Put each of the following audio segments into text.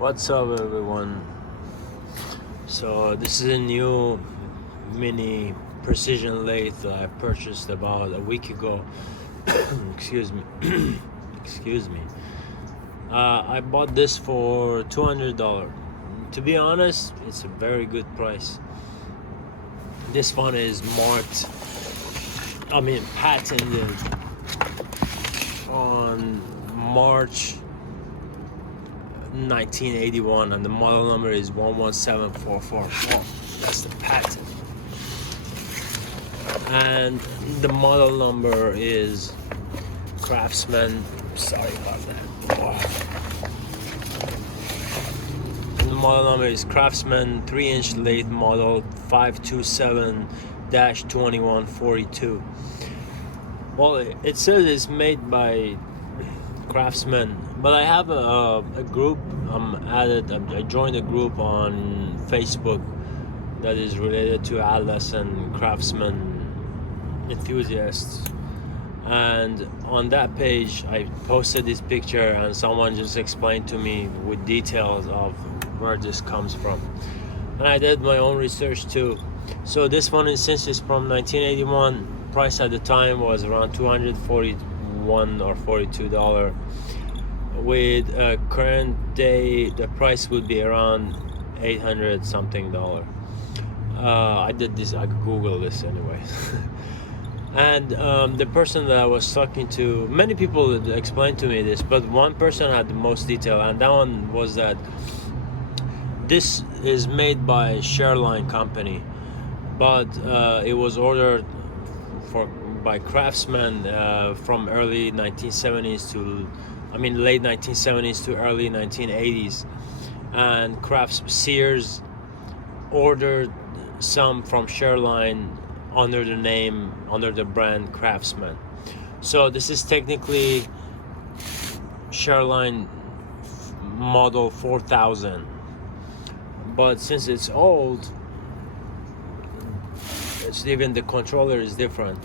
What's up, everyone? So this is a new mini precision lathe that I purchased about a week ago. Excuse me. Excuse me. I bought this for $200. To be honest, it's a very good price. This one is patented on March 1981, and the model number is 11744. Oh, that's the patent. And the model number is Craftsman. Sorry about that. Oh. The model number is Craftsman 3-inch lathe model 527-2142. Well, it says it's made by Craftsman, but I have a group. I joined a group on Facebook that is related to Atlas and Craftsman enthusiasts, and on that page I posted this picture, and someone just explained to me with details of where this comes from, and I did my own research too. So this one is, since it's from 1981, price at the time was around $241 or $42. With current day, the price would be around $800 something. I did this, I Googled this anyway. And the person that I was talking to, many people explained to me this, but one person had the most detail, and that one was that this is made by Sherline company, but it was ordered by Craftsman from early 1970s to late 1970s to early 1980s, and Sears ordered some from Sherline under the brand Craftsman. So this is technically Sherline model 4000, but since it's old, even the controller is different.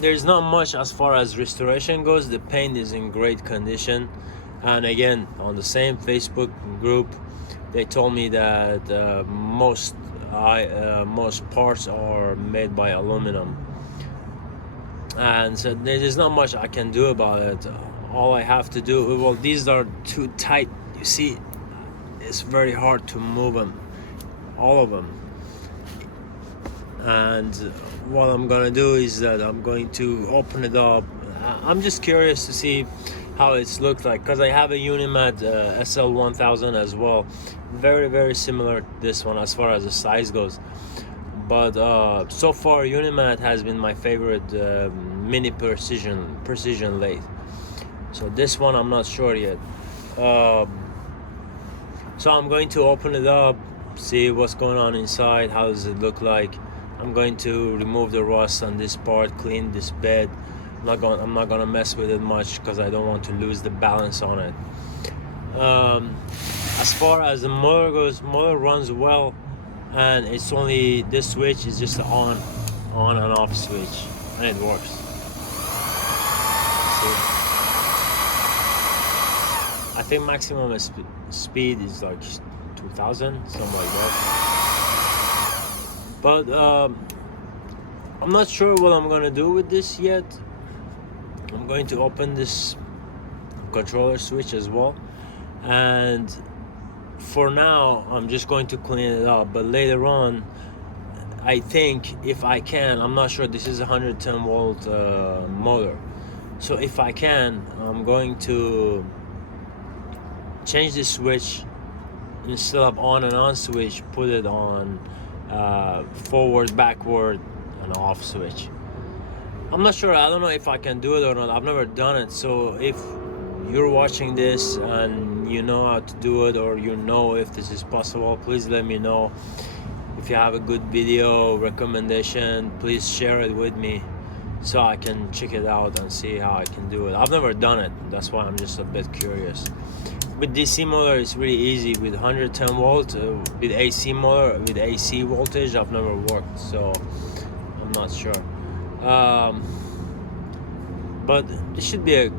There's not much as far as restoration goes. The paint is in great condition, and again, on the same Facebook group, they told me that most parts are made by aluminum, and so there's not much I can do about it. All I have to do, well, these are too tight, you see, it's very hard to move them, all of them. And what I'm gonna do is that I'm going to open it up. I'm just curious to see how it's looked like, because I have a Unimat SL1000 as well, very, very similar to this one as far as the size goes. But so far Unimat has been my favorite mini precision lathe. So this one I'm not sure yet. So I'm going to open it up, see what's going on inside, how does it look like. I'm going to remove the rust on this part, clean this bed. I'm not gonna mess with it much because I don't want to lose the balance on it. As far as the motor goes, motor runs well, and it's only this switch is just an on and off switch, and it works. See? I think maximum speed is like 2000, something like that. But I'm not sure what I'm gonna do with this yet. I'm going to open this controller switch as well, and for now I'm just going to clean it up. But later on, I think, if I can, I'm not sure, this is a 110 volt motor, so if I can, I'm going to change the switch, instead of on and on switch, put it on forward, backward, and off switch. I'm not sure, I don't know if I can do it or not. I've never done it. So if you're watching this and you know how to do it, or you know if this is possible, please let me know. If you have a good video recommendation, please share it with me so I can check it out and see how I can do it. I've never done it, that's why I'm just a bit curious. With DC motor, it's really easy. With 110 volt, with AC motor, with AC voltage, I've never worked, so I'm not sure. But this should be a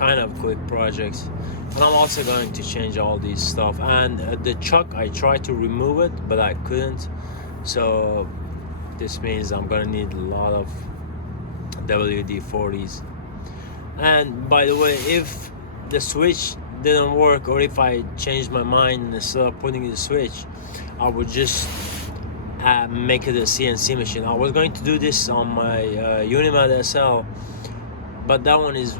kind of quick projects. And I'm also going to change all these stuff. And the chuck, I tried to remove it, but I couldn't. So this means I'm gonna need a lot of WD-40s. And by the way, if the switch didn't work, or if I changed my mind and instead of putting the switch, I would just make it a CNC machine. I was going to do this on my Unimat SL, but that one is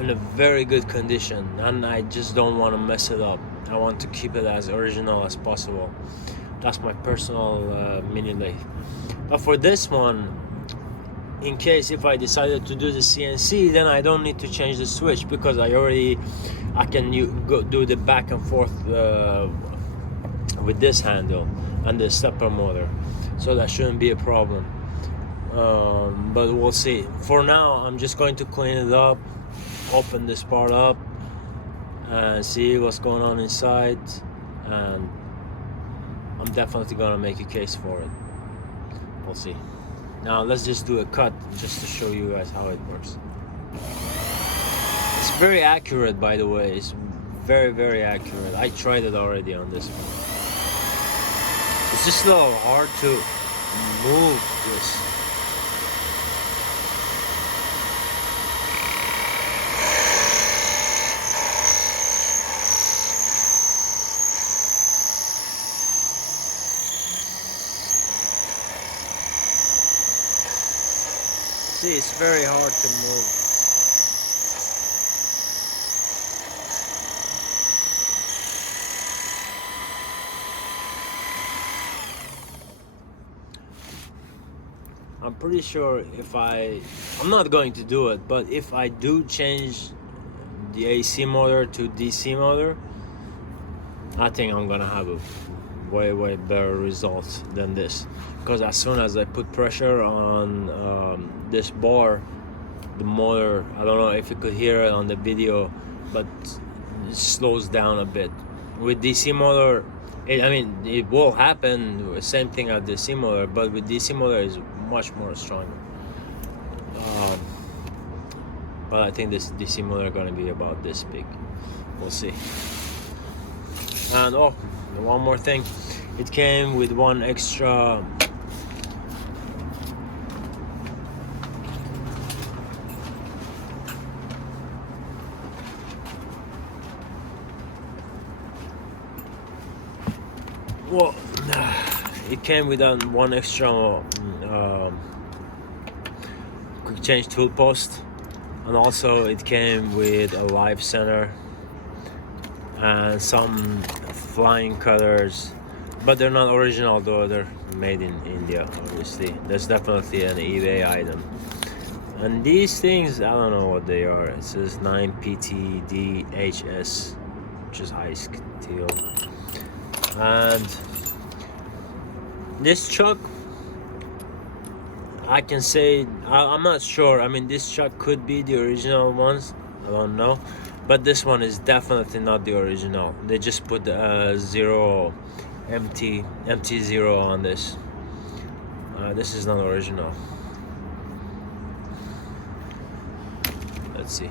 in a very good condition, and I just don't want to mess it up. I want to keep it as original as possible. That's my personal mini lathe. But for this one, in case if I decided to do the CNC, then I don't need to change the switch, because I can go do the back and forth with this handle and the stepper motor, so that shouldn't be a problem. But we'll see. For now, I'm just going to clean it up, open this part up, and see what's going on inside, and I'm definitely gonna make a case for it. We'll see. Now let's just do a cut just to show you guys how it works. It's very accurate, by the way. It's very, very accurate. I tried it already on this one. It's just a little hard to move this. See, it's very hard to move. I'm pretty sure I'm not going to do it, but if I do change the AC motor to DC motor, I think I'm gonna have a way, way better result than this. Because as soon as I put pressure on this bar, the motor, I don't know if you could hear it on the video, but it slows down a bit. With DC motor, it will happen, same thing as DC motor, but with DC motor is much more stronger. But I think this DC motor is gonna be about this big. We'll see. And one more thing, it came with one extra it came with one extra quick change tool post, and also it came with a live center and some flying cutters, but they're not original though, they're made in India. Obviously that's definitely an eBay item. And these things, I don't know what they are. It says 9PTDHS, which is high steel. And this chuck, I can say, I'm not sure. I mean, this chuck could be the original ones, I don't know, but this one is definitely not the original. They just put the empty zero on this. This is not original. Let's see.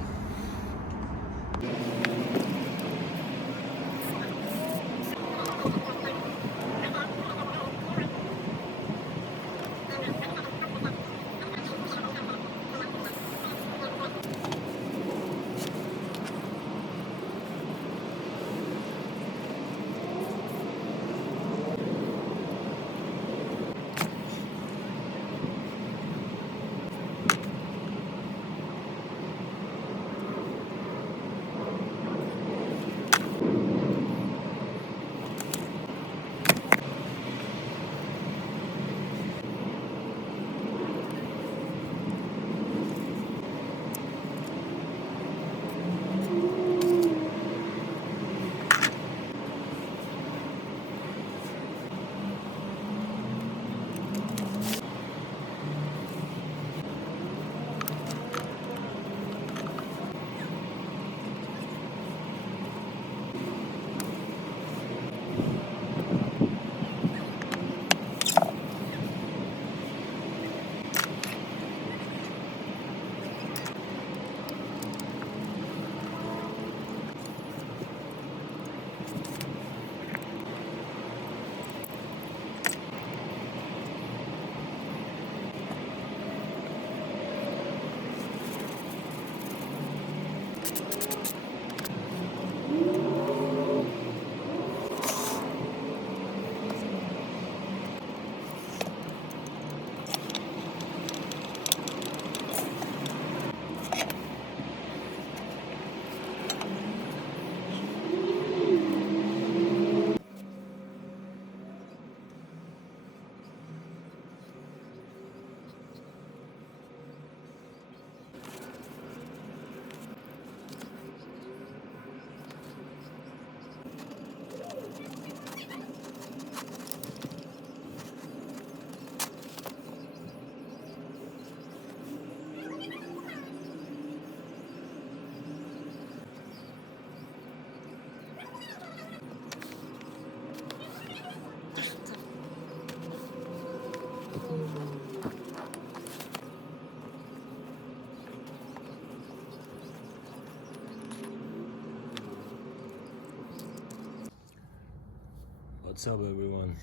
What's up, everyone?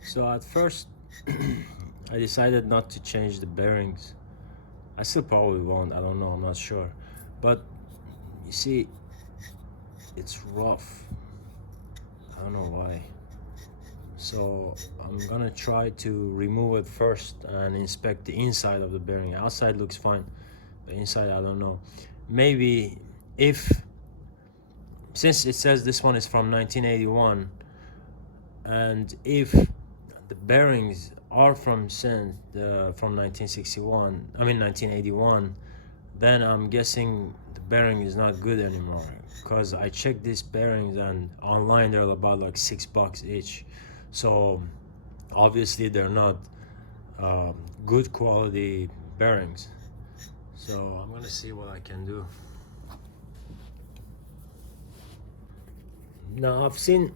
So at first I decided not to change the bearings. I still probably won't, I don't know, I'm not sure. But you see, it's rough. I don't know why. So I'm gonna try to remove it first and inspect the inside of the bearing. Outside looks fine, the inside I don't know. Maybe since it says this one is from 1981, and if the bearings are from 1981, then I'm guessing the bearing is not good anymore, because I checked these bearings and online they're about like $6 each. So obviously they're not good quality bearings. So I'm gonna see what I can do. Now I've seen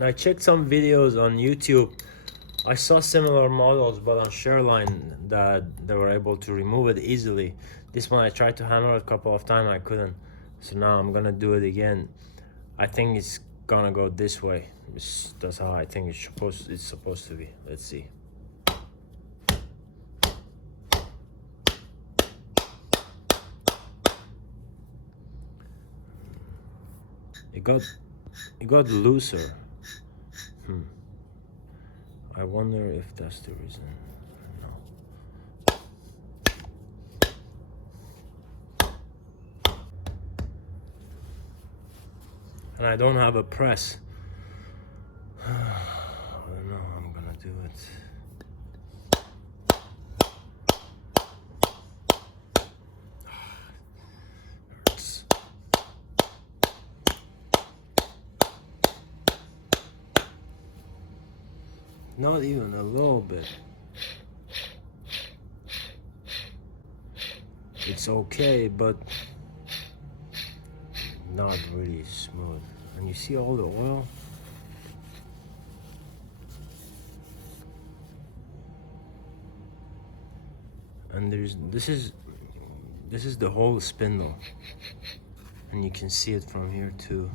I checked some videos on YouTube. I saw similar models, but on Sherline, that they were able to remove it easily. This one I tried to hammer it a couple of times, I couldn't. So now I'm gonna do it again. I think it's gonna go this way. That's how I think it's supposed to be. Let's see. It got looser. I wonder if that's the reason. No. And I don't have a press. I don't know how I'm gonna do it. Hurts. Not even a little bit. It's okay, but not really smooth. And you see all the oil? And this is the whole spindle. And you can see it from here too.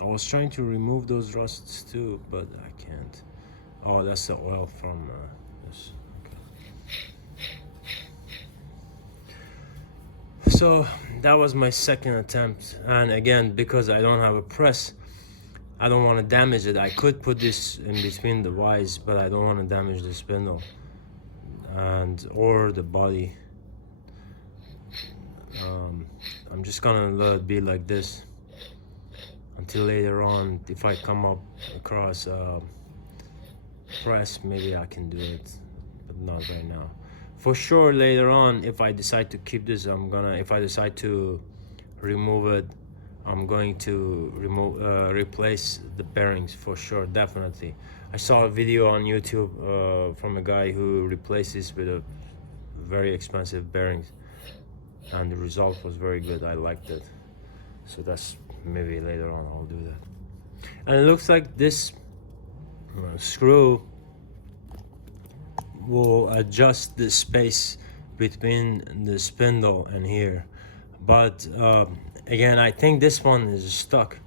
I was trying to remove those rusts too, but I can't. Oh, that's the oil from this. Okay. So that was my second attempt, and again, because I don't have a press, I don't want to damage it. I could put this in between the Ys, but I don't want to damage the spindle or the body. I'm just gonna let it be like this until later on. If I come up across press, maybe I can do it, but not right now. For sure later on, if I decide to keep this, if I decide to remove it, I'm going to replace the bearings for sure, definitely. I saw a video on YouTube from a guy who replaces with a very expensive bearings, and the result was very good. I liked it. So that's maybe later on I'll do that. And it looks like this screw will adjust the space between the spindle and here, but again, I think this one is stuck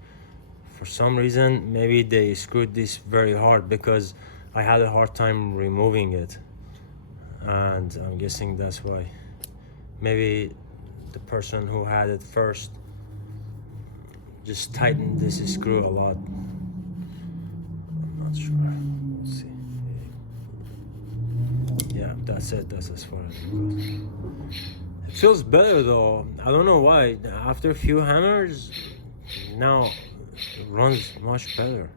for some reason. Maybe they screwed this very hard, because I had a hard time removing it, and I'm guessing that's why. Maybe the person who had it first just tightened this screw a lot. I'm not sure. Let's see. Yeah, that's it. That's as far as it goes. It feels better though. I don't know why. After a few hammers, now it runs much better.